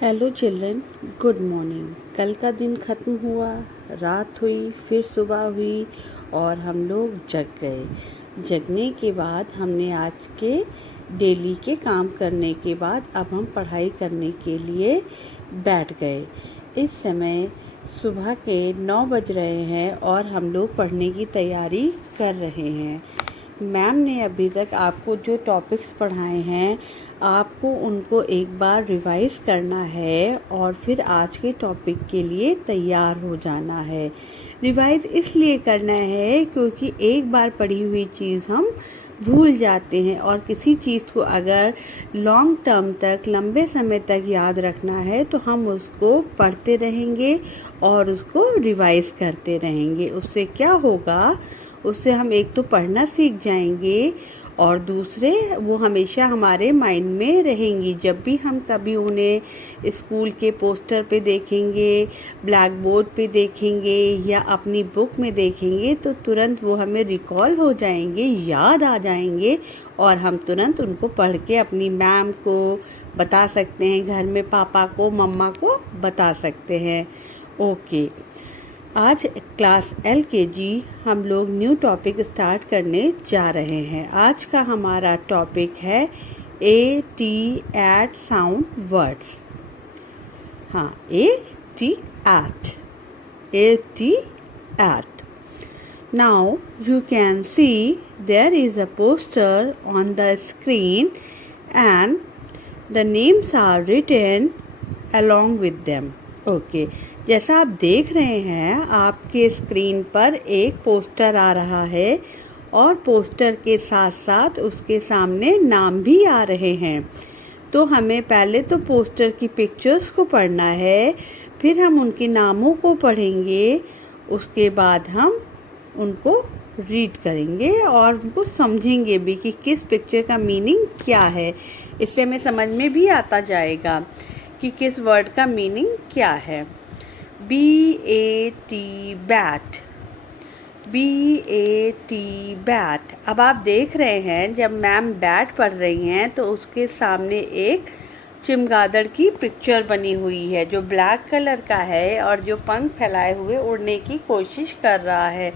Hello children, good morning. कल का दिन ख़त्म हुआ, रात हुई, फिर सुबह हुई और हम लोग जग गए। जगने के बाद हमने आज के डेली के काम करने के बाद अब हम पढ़ाई करने के लिए बैठ गए। इस समय सुबह के 9 बज रहे हैं और हम लोग पढ़ने की तैयारी कर रहे हैं। मैम ने अभी तक आपको जो टॉपिक्स पढ़ाए हैं आपको उनको एक बार रिवाइज करना है और फिर आज के टॉपिक के लिए तैयार हो जाना है। रिवाइज इसलिए करना है क्योंकि एक बार पढ़ी हुई चीज़ हम भूल जाते हैं और किसी चीज़ को अगर लॉन्ग टर्म तक, लंबे समय तक याद रखना है तो हम उसको पढ़ते रहेंगे और उसको रिवाइज करते रहेंगे। उससे क्या होगा, उससे हम एक तो पढ़ना सीख जाएंगे और दूसरे वो हमेशा हमारे माइंड में रहेंगी। जब भी हम कभी उन्हें स्कूल के पोस्टर पे देखेंगे, ब्लैक बोर्ड पे देखेंगे या अपनी बुक में देखेंगे तो तुरंत वो हमें रिकॉल हो जाएंगे, याद आ जाएंगे और हम तुरंत उनको पढ़ के अपनी मैम को बता सकते हैं, घर में पापा को, मम्मा को बता सकते हैं। ओके, आज क्लास LKG हम लोग न्यू टॉपिक स्टार्ट करने जा रहे हैं। आज का हमारा टॉपिक है AT एट साउंड वर्ड्स। हाँ, AT at. Now you can see there is a poster on the screen and the names are written along with them. Okay, जैसा आप देख रहे हैं आपके स्क्रीन पर एक पोस्टर आ रहा है और पोस्टर के साथ साथ उसके सामने नाम भी आ रहे हैं। तो हमें पहले तो पोस्टर की पिक्चर्स को पढ़ना है, फिर हम उनके नामों को पढ़ेंगे, उसके बाद हम उनको रीड करेंगे और उनको समझेंगे भी कि किस पिक्चर का मीनिंग क्या है। इससे हमें समझ में भी आता जाएगा कि किस वर्ड का मीनिंग क्या है। BAT bat, BAT bat. अब आप देख रहे हैं जब मैम बैट पढ़ रही हैं तो उसके सामने एक चमगादड़ की पिक्चर बनी हुई है जो ब्लैक कलर का है और जो पंख फैलाए हुए उड़ने की कोशिश कर रहा है।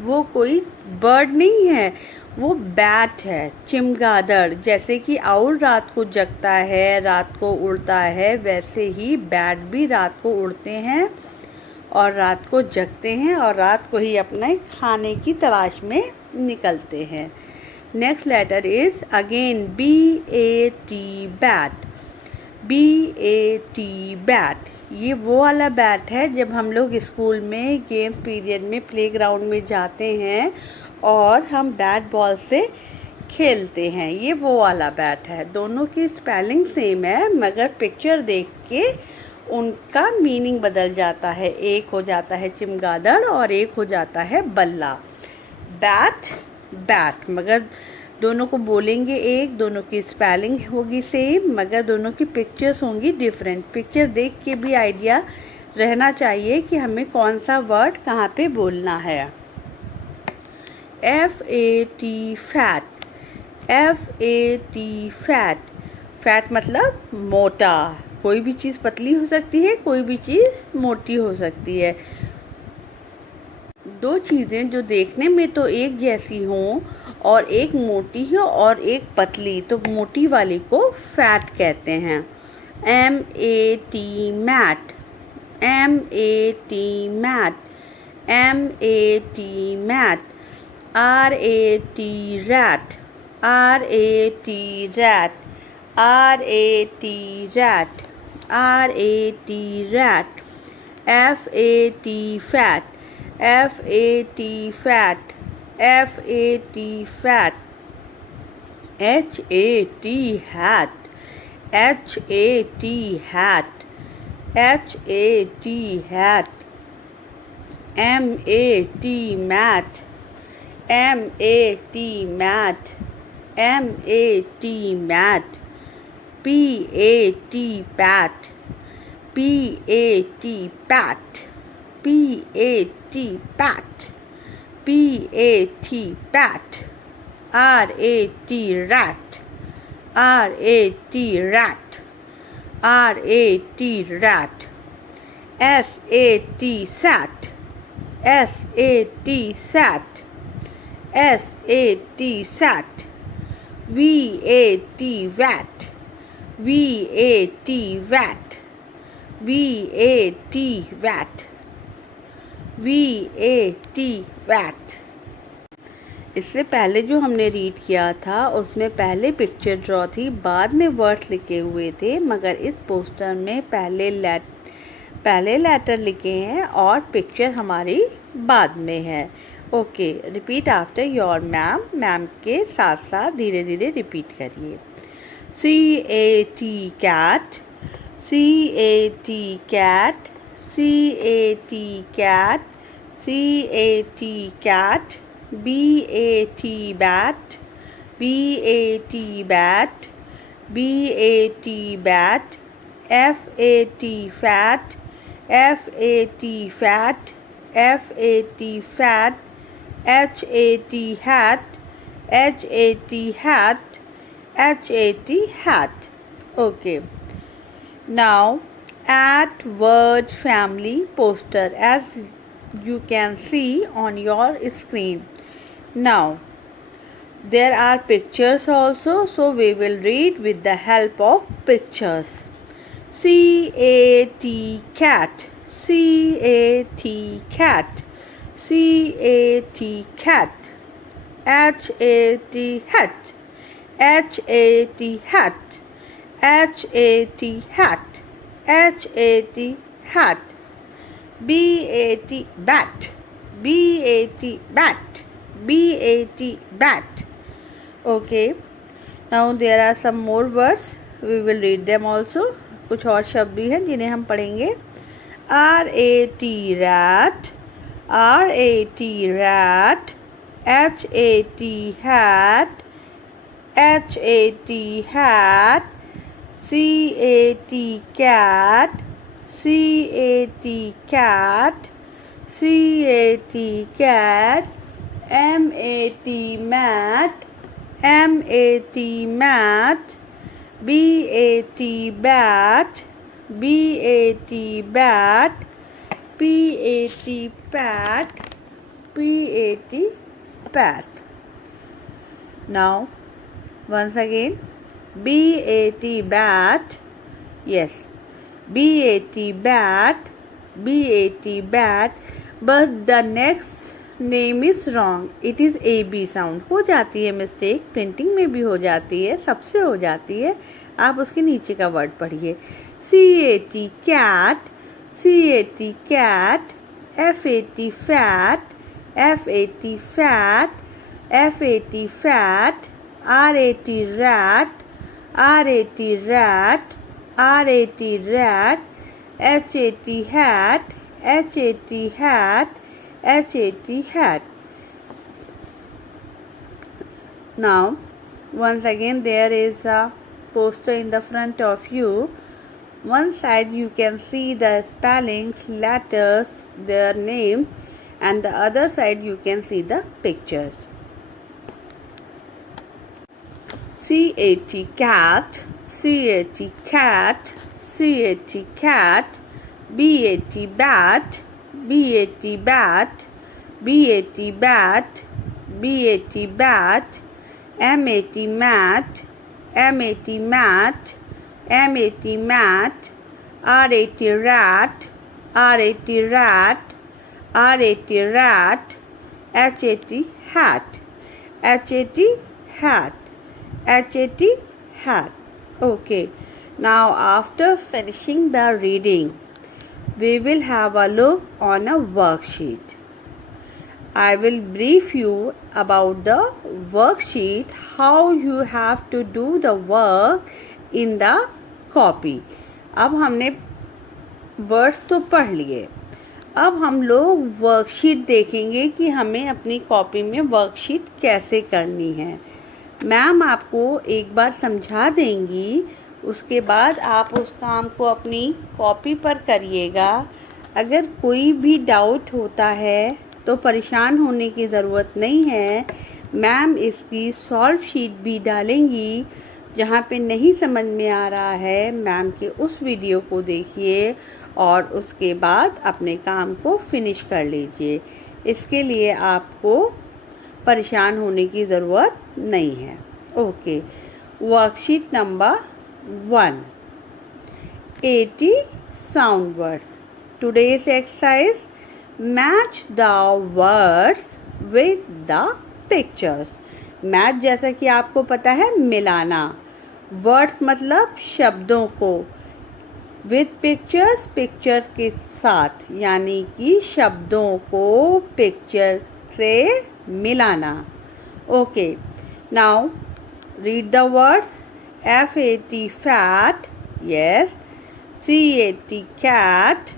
वो कोई बर्ड नहीं है, वो बैट है, चमगादड़। जैसे कि आउल रात को जगता है, रात को उड़ता है, वैसे ही बैट भी रात को उड़ते हैं और रात को जगते हैं और रात को ही अपने खाने की तलाश में निकलते हैं। Next letter is again BAT bat, BAT bat. ये वो वाला बैट है जब हम लोग स्कूल में गेम पीरियड में प्लेग्राउंड में जाते हैं और हम बैट बॉल से खेलते हैं। ये वो वाला बैट है। दोनों की स्पेलिंग सेम है मगर पिक्चर देख के उनका मीनिंग बदल जाता है। एक हो जाता है चमगादड़ और एक हो जाता है बल्ला। बैट बैट, मगर दोनों को बोलेंगे एक, दोनों की स्पेलिंग होगी सेम मगर दोनों की पिक्चर्स होंगी डिफरेंट। पिक्चर देख के भी आइडिया रहना चाहिए कि हमें कौन सा वर्ड कहाँ पे बोलना है। FAT fat, FAT fat. Fat मतलब मोटा। कोई भी चीज़ पतली हो सकती है, कोई भी चीज़ मोटी हो सकती है। दो चीज़ें जो देखने में तो एक जैसी हों और एक मोटी हो और एक पतली, तो मोटी वाली को फैट कहते हैं। MAT mat, MAT mat, MAT mat. RAT rat, RAT rat, RAT rat, RAT rat. FAT fat, FAT fat, FAT fat. HAT hat, HAT hat, HAT hat. MAT mat, MAT mat, MAT mat. PAT pat, PAT pat, PAT pat, PAT pat. RAT rat, RAT rat, R-A-T, rat. S-A-T, sat. S-A-T, sat. S-A-T, sat. V-A-T, vat. V-A-T, vat. V-A-T, vat. V-A-T, vat. इससे पहले जो हमने read किया था उसमें पहले picture draw थी, बाद में वर्ड्स लिखे हुए थे, मगर इस पोस्टर में पहले लेटर लिखे हैं और पिक्चर हमारी बाद में है। Okay, repeat after your ma'am के साथ साथ धीरे धीरे रिपीट करिए। C-A-T, cat. C-A-T, cat. C-A-T, cat. C-A-T, cat. B-A-T, bat. B-A-T, bat. B-A-T, bat. F-A-T, fat. F-A-T, fat. F-A-T, fat. H-A-T, hat. H-A-T, hat. H-A-T, hat. Okay. Now add word family poster as you can see on your screen. Now there are pictures also, so we will read with the help of pictures. C-A-T, cat. C-A-T, cat. C-A-T, cat. H-A-T, hat. H-A-T, hat. H-A-T, hat. H-A-T, hat. B-A-T, bat. B-A-T, bat. B-A-T, bat. Okay. Now there are some more words. We will read them also. कुछ और शब्द भी हैं जिन्हें हम पढ़ेंगे। R-A-T, rat. R-A-T, rat. H-A-T, hat. H-A-T, hat. C-A-T, cat. C-A-T, cat. C-A-T, cat. M-A-T, mat. M-A-T, mat. B-A-T, bat. B-A-T, bat. P-A-T, pat. P-A-T, pat. Now once again, B-A-T, bat. Yes, B-A-T, bat. B-A-T, bat. But the next name is wrong, it is AB sound. हो जाती है mistake, printing में भी हो जाती है, सबसे हो जाती है। आप उसके नीचे का वर्ड पढ़िए। C-A-T, cat. C-A-T, cat. F-A-T, fat. F-A-T, fat. F-A-T, fat. R-A-T, rat. R-A-T, rat. R-A-T, rat. H-A-T, hat. H-A-T, hat. H-A-T, hat. Now once again there is a poster in the front of you. One side you can see the spellings, letters, their names, and the other side you can see the pictures. C-A-T, cat. C-A-T, cat. C-A-T, cat. B-A-T, bat. B-A-T, bat. B-A-T, bat. B-A-T, bat. M-A-T, mat. M-A-T, mat. M-A-T, mat. R-A-T, rat. R-A-T, rat. R-A-T, rat. H-A-T, hat. H-A-T, hat. H-A-T, hat. Okay. Now after finishing the reading, we will have a look on a worksheet. I will brief you about the worksheet, how you have to do the work in the copy. अब हमने words तो पढ़ लिए, अब हम लोग worksheet देखेंगे कि हमें अपनी कॉपी में वर्कशीट कैसे करनी है। मैम आपको एक बार समझा देंगी, उसके बाद आप उस काम को अपनी कॉपी पर करिएगा। अगर कोई भी डाउट होता है तो परेशान होने की ज़रूरत नहीं है, मैम इसकी सॉल्व शीट भी डालेंगी जहाँ पे नहीं समझ में आ रहा है मैम के उस वीडियो को देखिए और उसके बाद अपने काम को फिनिश कर लीजिए। इसके लिए आपको परेशान होने की ज़रूरत नहीं है। Okay, worksheet number 1, 80 sound words. Today's exercise, match the words with the pictures. Match जैसा कि आपको पता है मिलाना, वर्ड्स मतलब शब्दों को, विद पिक्चर्स पिक्चर्स के साथ, यानी कि शब्दों को पिक्चर से मिलाना। Okay, now read the words. FAT fat, yes. CAT cat,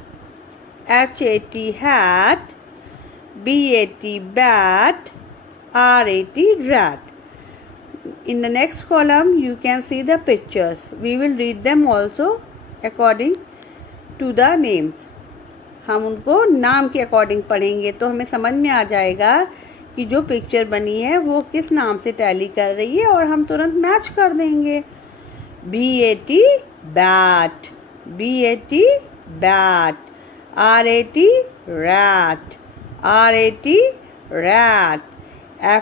HAT hat, BAT bat, RAT rat. In the next column you can see the pictures. We will read them also according to the names. हम उनको नाम के according पढ़ेंगे तो हमें समझ में आ जाएगा कि जो पिक्चर बनी है वो किस नाम से टैली कर रही है और हम तुरंत मैच कर देंगे। BAT bat, BAT bat, RAT rat, RAT rat,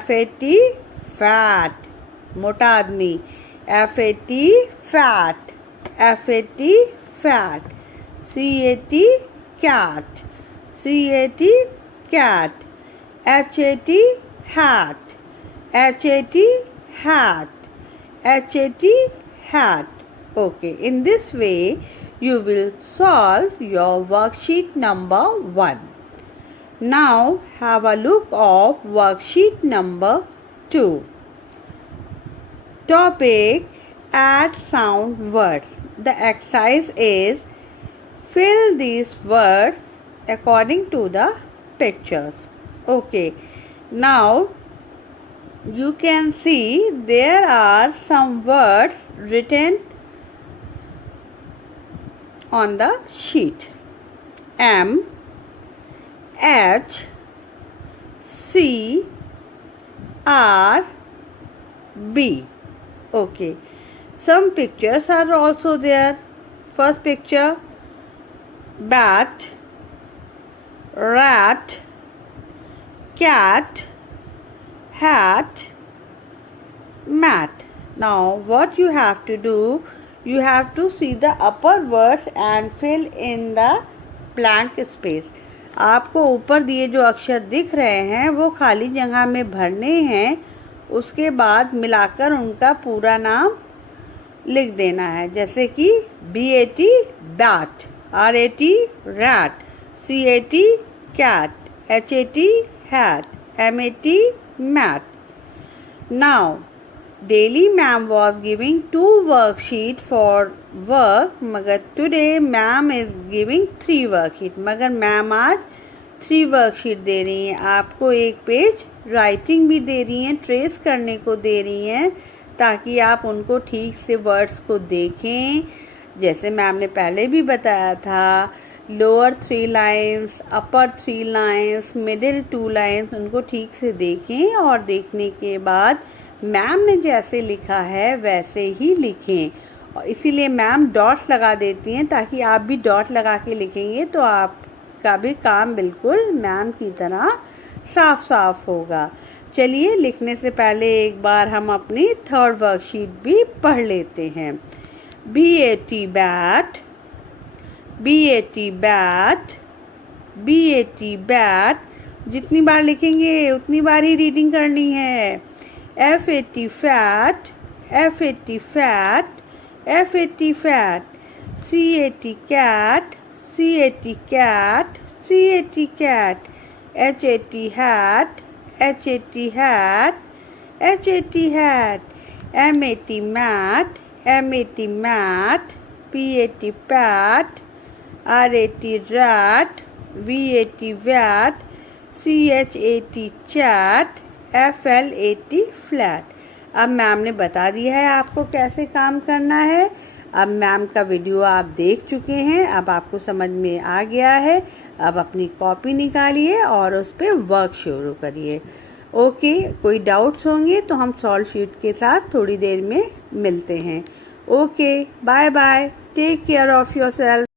FAT fat मोटा आदमी, FAT fat, FAT fat, CAT cat, CAT cat, HAT hat, HAT hat, HAT hat. Okay, in this way you will solve your worksheet number 1. Now have a look of worksheet number 2. Topic, add sound words. The exercise is fill these words according to the pictures. Okay, now you can see there are some words written on the sheet. M, H, C, R, B. Okay, some pictures are also there. First picture, bat, rat, cat, hat, mat. Now what you have to do, you have to see the upper words and fill in the blank space. आपको ऊपर दिए जो अक्षर दिख रहे हैं वो खाली जगह में भरने हैं, उसके बाद मिलाकर उनका पूरा नाम लिख देना है। जैसे कि BAT bat, RAT rat, CAT cat, HAT hat, MAT mat. Now daily ma'am was giving 2 worksheet for work, मगर today ma'am is giving 3 worksheet. मगर मैम आज 3 वर्कशीट दे रही हैं, आपको एक पेज राइटिंग भी दे रही हैं, ट्रेस करने को दे रही हैं, ताकि आप उनको ठीक से वर्ड्स को देखें। जैसे मैम ने पहले भी बताया था, लोअर 3 लाइन्स, अपर 3 लाइन्स, मिडिल 2 लाइन्स, उनको ठीक से देखें और देखने के बाद मैम ने जैसे लिखा है वैसे ही लिखें। और इसीलिए मैम डॉट्स लगा देती हैं, ताकि आप भी डॉट लगा के लिखेंगे तो आपका भी काम बिल्कुल मैम की तरह साफ साफ होगा। चलिए लिखने से पहले एक बार हम अपनी 3rd वर्कशीट भी पढ़ लेते हैं। BAT bat, BAT bat, BAT bat, जितनी बार लिखेंगे उतनी बार ही रीडिंग करनी है। FAT fat, FAT fat, FAT fat, CAT cat, CAT cat, CAT cat, HAT hat, HAT hat, HAT hat, MAT mat, MAT mat, PAT pat, RAT rat, VAT vat, CHAT chat, FLAT flat। अब ma'am ने बता दिया है आपको कैसे काम करना है। अब मैम का वीडियो आप देख चुके हैं, अब आपको समझ में आ गया है। अब अपनी कॉपी निकालिए और उस पर वर्क शुरू करिए। ओके, कोई डाउट्स होंगे तो हम सॉल्व शीट के साथ थोड़ी देर में मिलते हैं। Okay, bye bye, take care of yourself.